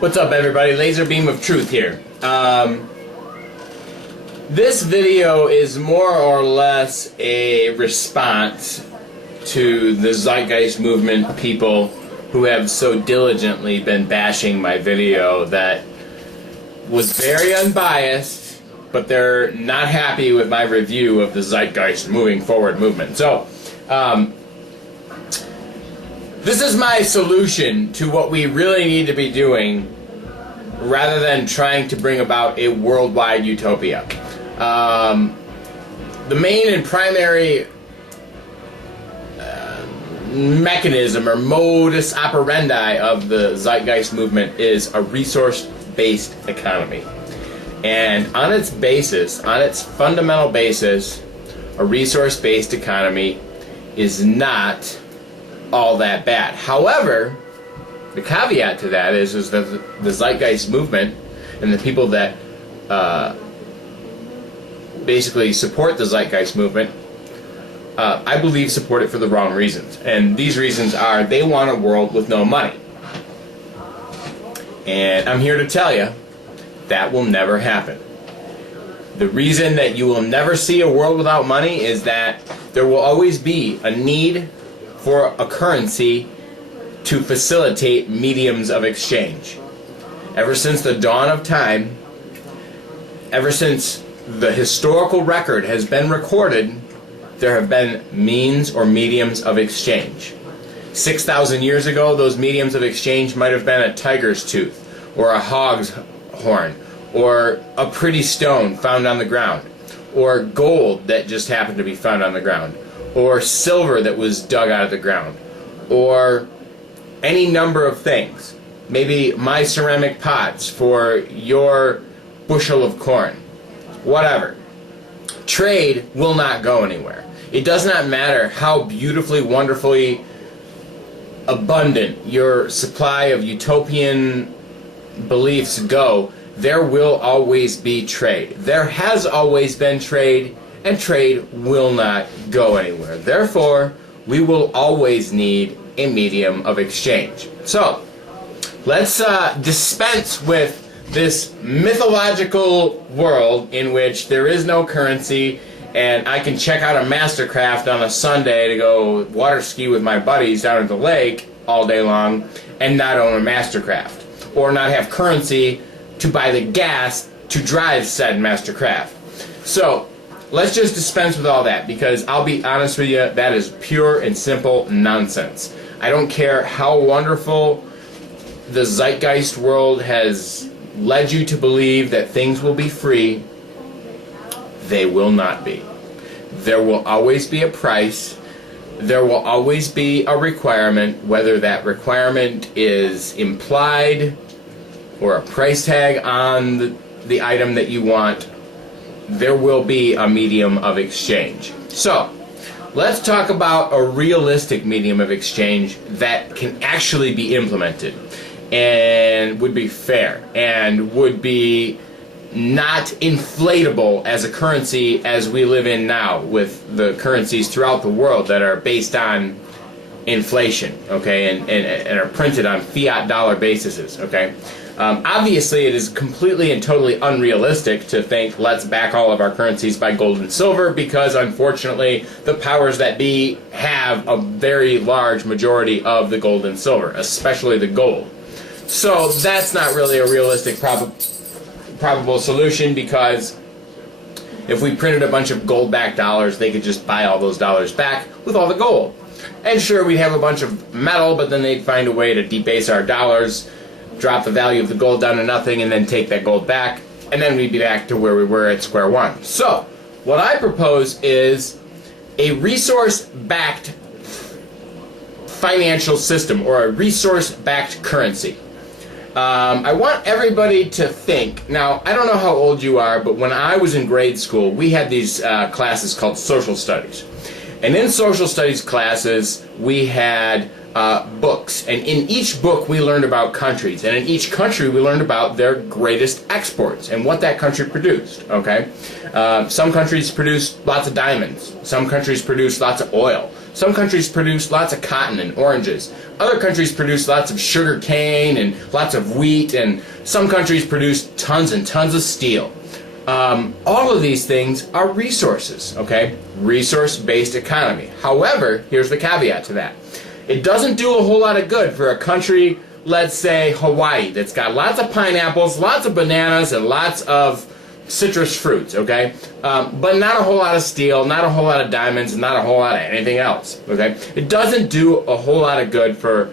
What's up, everybody? Laser Beam of Truth here. This video is more or less a response to the Zeitgeist movement people who have so diligently been bashing my video that was very unbiased, but they're not happy with my review of the Zeitgeist moving forward movement. So, this is my solution to what we really need to be doing rather than trying to bring about a worldwide utopia. The main and primary mechanism or modus operandi of the Zeitgeist movement is a resource-based economy. And on its basis, on its fundamental basis, a resource-based economy is not all that bad. However, the caveat to that is that the Zeitgeist movement and the people that basically support the Zeitgeist movement, I believe support it for the wrong reasons. And these reasons are they want a world with no money. And I'm here to tell you that will never happen. The reason that you will never see a world without money is that there will always be a need for a currency to facilitate mediums of exchange. Ever since the dawn of time, ever since the historical record has been recorded, there have been means or mediums of exchange. 6,000 years ago, those mediums of exchange might have been a tiger's tooth, or a hog's horn, or a pretty stone found on the ground, or gold that just happened to be found on the ground, or silver that was dug out of the ground, or any number of things. Maybe my ceramic pots for your bushel of corn. Whatever. Trade will not go anywhere. It does not matter how beautifully, wonderfully abundant your supply of utopian beliefs go, there will always be trade. There has always been trade, and trade will not go anywhere. Therefore, we will always need a medium of exchange. So, let's dispense with this mythological world in which there is no currency and I can check out a Mastercraft on a Sunday to go water ski with my buddies down at the lake all day long and not own a Mastercraft, or not have currency to buy the gas to drive said Mastercraft. So, let's just dispense with all that, because I'll be honest with you, that is pure and simple nonsense. I don't care how wonderful the Zeitgeist world has led you to believe that things will be free. They will not be. There will always be a price. There will always be a requirement, whether that requirement is implied or a price tag on the item that you want. There will be a medium of exchange. So, let's talk about a realistic medium of exchange that can actually be implemented and would be fair and would be not inflatable as a currency as we live in now with the currencies throughout the world that are based on inflation, okay, and are printed on fiat dollar bases, okay. Obviously, it is completely and totally unrealistic to think let's back all of our currencies by gold and silver, because unfortunately the powers that be have a very large majority of the gold and silver, especially the gold. So that's not really a realistic probable solution, because if we printed a bunch of gold-backed dollars, they could just buy all those dollars back with all the gold. And sure, we'd have a bunch of metal, but then they'd find a way to debase our dollars, drop the value of the gold down to nothing, and then take that gold back, and then we'd be back to where we were at square one. So, what I propose is a resource-backed financial system, or a resource-backed currency. I want everybody to think, now, I don't know how old you are, but when I was in grade school, we had these classes called social studies. And in social studies classes, we had books, and in each book we learned about countries, and in each country we learned about their greatest exports and what that country produced, okay? Some countries produce lots of diamonds, some countries produce lots of oil, Some countries produce lots of cotton and oranges. Other countries produce lots of sugar cane and lots of wheat, and some countries produce tons and tons of steel. All of these things are resources, okay? Resource-based economy. However, here's the caveat to that. It doesn't do a whole lot of good for a country, let's say Hawaii, that's got lots of pineapples, lots of bananas, and lots of citrus fruits, okay? But not a whole lot of steel, not a whole lot of diamonds, not a whole lot of anything else, okay? It doesn't do a whole lot of good for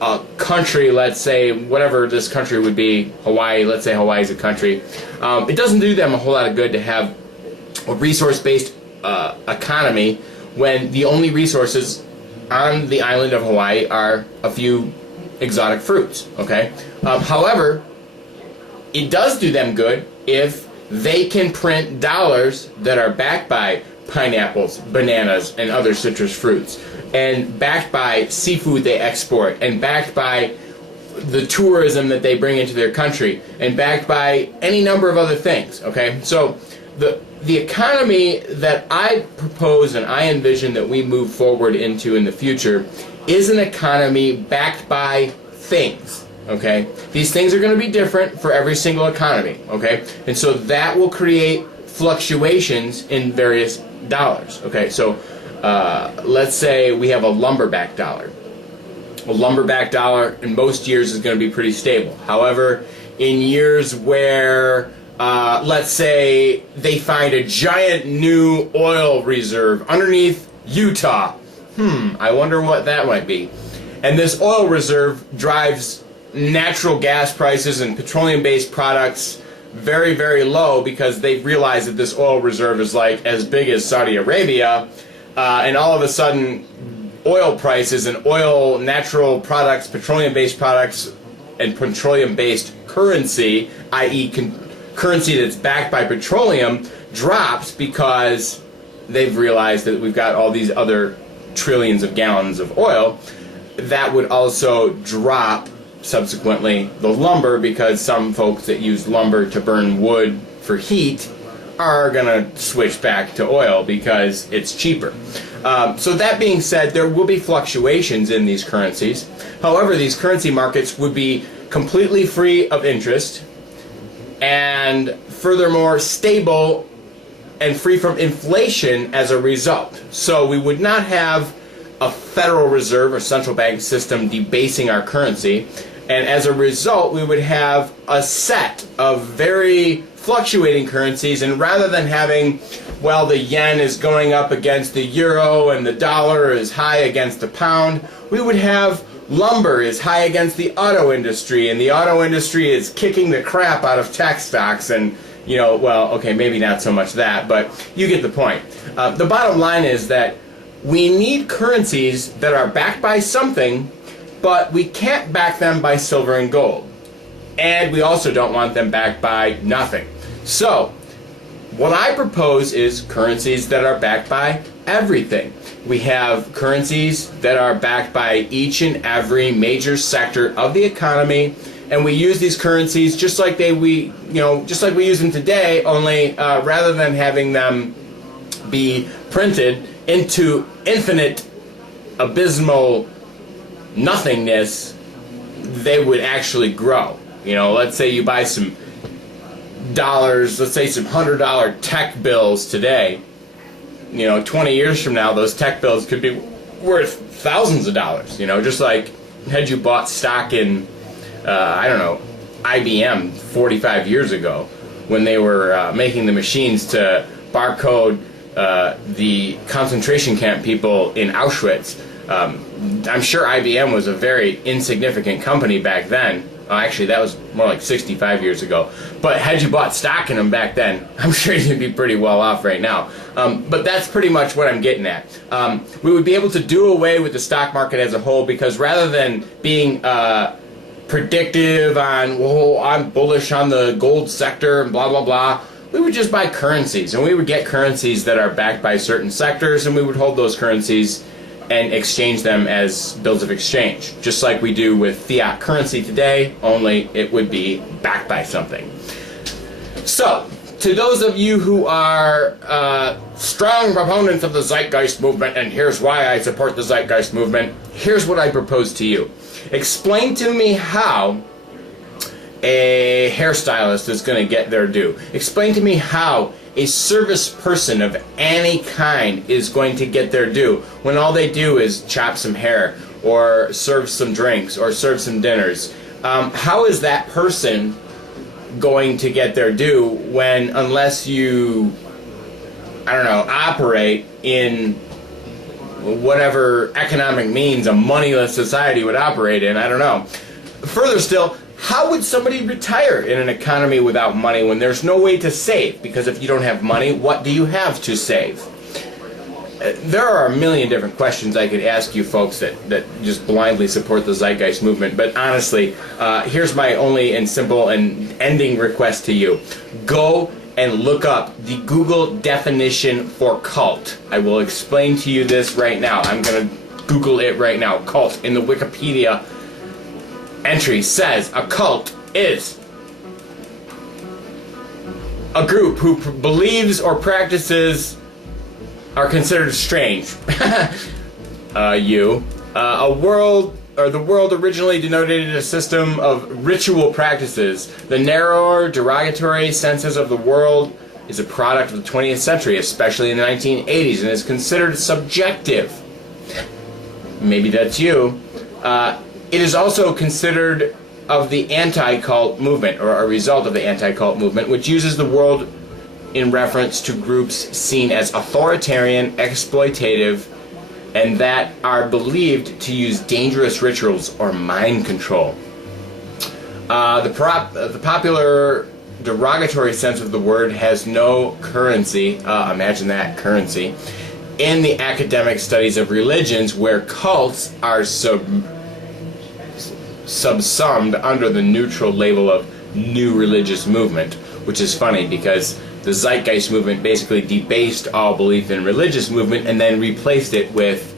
a country, let's say, whatever this country would be, Hawaii, let's say Hawaii's a country. It doesn't do them a whole lot of good to have a resource-based economy when the only resources on the island of Hawaii are a few exotic fruits, okay? However, it does do them good if they can print dollars that are backed by pineapples, bananas, and other citrus fruits, and backed by seafood they export, and backed by the tourism that they bring into their country, and backed by any number of other things, okay? So the economy that I propose and I envision that we move forward into in the future is an economy backed by things, okay? These things are going to be different for every single economy, okay? And so that will create fluctuations in various dollars, okay? So let's say we have a lumber-backed dollar. A lumber-backed dollar in most years is going to be pretty stable. However, in years where, let's say, they find a giant new oil reserve underneath Utah, I wonder what that might be. And this oil reserve drives natural gas prices and petroleum-based products very, very low because they've realized that this oil reserve is like as big as Saudi Arabia, and all of a sudden oil prices and oil, natural products, petroleum-based products, and petroleum-based currency, i.e. currency that's backed by petroleum, drops because they've realized that we've got all these other trillions of gallons of oil. That would also drop, subsequently, the lumber, because some folks that use lumber to burn wood for heat are going to switch back to oil because it's cheaper. So that being said, there will be fluctuations in these currencies. However, these currency markets would be completely free of interest and furthermore stable and free from inflation as a result. So we would not have a Federal Reserve or central bank system debasing our currency, and as a result we would have a set of very fluctuating currencies, and rather than having, well, the yen is going up against the euro and the dollar is high against the pound, we would have lumber is high against the auto industry, and the auto industry is kicking the crap out of tech stocks, and you know, well, okay, maybe not so much that, but you get the point. The bottom line is that we need currencies that are backed by something, but we can't back them by silver and gold. And we also don't want them backed by nothing. So, what I propose is currencies that are backed by everything. We have currencies that are backed by each and every major sector of the economy, and we use these currencies just like we use them today, only rather than having them be printed into infinite abysmal nothingness, they would actually grow. You know, let's say you buy some dollars, let's say some $100 tech bills today. You know, 20 years from now, those tech bills could be worth thousands of dollars. You know, just like had you bought stock in, I don't know, IBM 45 years ago when they were making the machines to barcode the concentration camp people in Auschwitz. I'm sure IBM was a very insignificant company back then. Actually, that was more like 65 years ago. But had you bought stock in them back then, I'm sure you'd be pretty well off right now. But that's pretty much what I'm getting at. We would be able to do away with the stock market as a whole, because rather than being predictive on, well, I'm bullish on the gold sector and blah, blah, blah, we would just buy currencies, and we would get currencies that are backed by certain sectors, and we would hold those currencies and exchange them as bills of exchange, just like we do with fiat currency today, only it would be backed by something. So, to those of you who are strong proponents of the Zeitgeist movement, and here's why I support the Zeitgeist movement, here's what I propose to you. Explain to me how a hairstylist is going to get their due. Explain to me how a service person of any kind is going to get their due when all they do is chop some hair or serve some drinks or serve some dinners. How is that person going to get their due when, unless you, I don't know, operate in whatever economic means a moneyless society would operate in? I don't know. Further still, how would somebody retire in an economy without money when there's no way to save? Because if you don't have money, what do you have to save? There are a million different questions I could ask you folks that just blindly support the Zeitgeist movement, but honestly, here's my only and simple and ending request to you. Go and look up the Google definition for cult. I will explain to you this right now. I'm going to Google it right now. Cult in the Wikipedia entry says a cult is a group who believes or practices are considered strange. A world, or the world originally denoted a system of ritual practices. The narrower, derogatory senses of the world is a product of the 20th century, especially in the 1980s, and is considered subjective. Maybe that's you. It is also considered of the anti-cult movement, or a result of the anti-cult movement, which uses the world in reference to groups seen as authoritarian, exploitative, and that are believed to use dangerous rituals or mind control. The popular derogatory sense of the word has no currency, imagine that, currency, in the academic studies of religions, where cults are subsumed under the neutral label of new religious movement, which is funny because the Zeitgeist movement basically debased all belief in religious movement and then replaced it with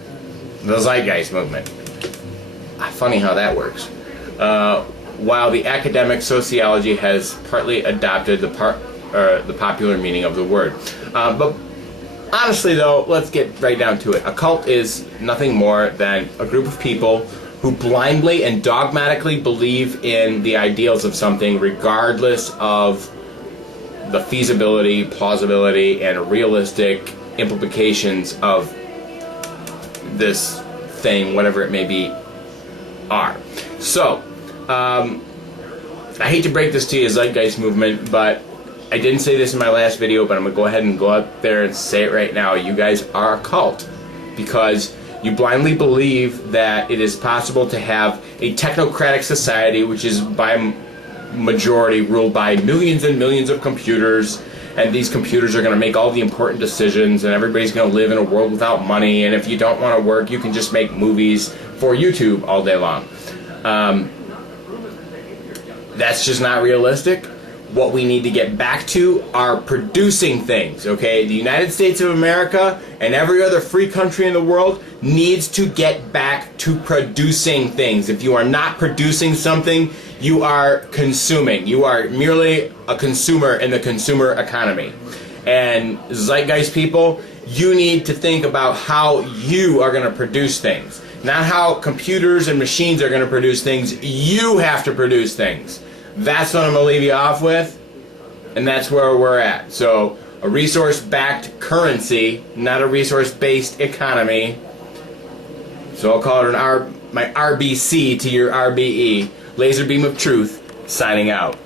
the Zeitgeist movement. Funny how that works. While the academic sociology has partly adopted the popular meaning of the word. But honestly though, let's get right down to it. A cult is nothing more than a group of people who blindly and dogmatically believe in the ideals of something regardless of the feasibility, plausibility, and realistic implications of this thing, whatever it may be, are. So, I hate to break this to you, Zeitgeist movement, but I didn't say this in my last video, but I'm going to go ahead and go out there and say it right now. You guys are a cult because you blindly believe that it is possible to have a technocratic society which is by majority ruled by millions and millions of computers, and these computers are going to make all the important decisions, and everybody's going to live in a world without money, and if you don't want to work, you can just make movies for YouTube all day long. That's just not realistic. What we need to get back to are producing things, okay? The United States of America and every other free country in the world needs to get back to producing things. If you are not producing something, you are consuming. You are merely a consumer in the consumer economy. And Zeitgeist people, you need to think about how you are going to produce things. Not how computers and machines are going to produce things. You have to produce things. That's what I'm going to leave you off with, and that's where we're at. So, a resource-backed currency, not a resource-based economy. So I'll call it my RBC to your RBE. Laser Beam of Truth, signing out.